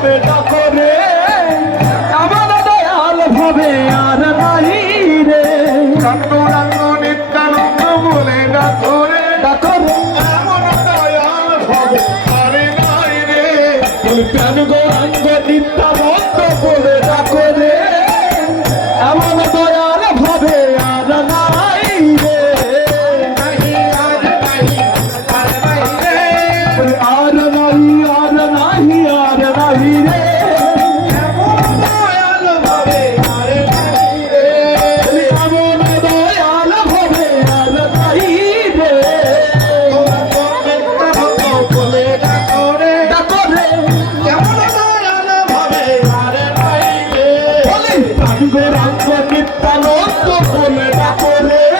ভাবে ডাকো রে। আমার দয়াল ভাবে আর নাই রে। কান্ডরাঙ্গ নিত্যানন্দ বলে ডাকো রে। ডাকো রে। এমন দয়াল হবে আরে নাই রে। বলি প্রাণ গৌরাঙ্গ নিত্যানন্দ বলে ডাকো রে। ডাকলে ডাকলে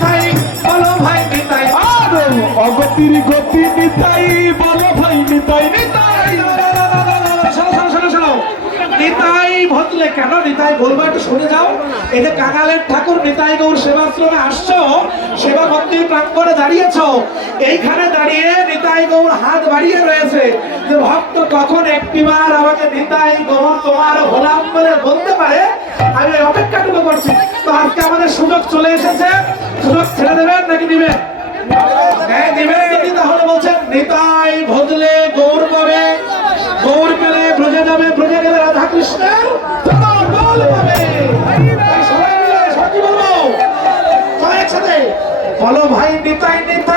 গতি নিতাই বলো ভাই, নিতাই নিতাই। নিতাই ভতলে কেন? নিতাই বলব, একটু শুনে যাও। এই যে ঠাকুর, নিতাই গৌর সেবাশ্রমে আসছো, সেবা মন্দির প্রাঙ্গণে দাঁড়িয়েছো। এইখানে দাঁড়িয়ে নিতাই গৌর হাত বাড়িয়ে রয়েছে যে, ভক্ত কখন একটিবার আমাকে নিতাই গৌর তোমার গোলাম বলে বলতে পারে? আমি অপেক্ষাটুকু করছি। তো আজকে আমাদের সুযোগ চলে এসেছে। সুযোগ ছেড়ে দেবেন নাকি দিবেন? হ্যাঁ দিবেন। নিতাই ভজলে গৌর পাবে। গৌর পেলে ব্রজে যাবে, ব্রজে গেলে রাধা কৃষ্ণের বল পাবে। সবাই মিলে সত্যি বলব? সবাই একসাথে। বলো ভাই, Nitai Nitai.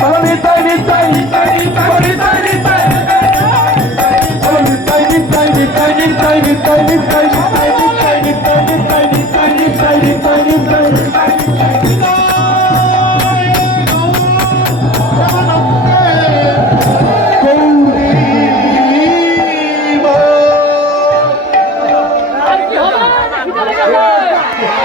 Bonita, bonita, bonita, bonita.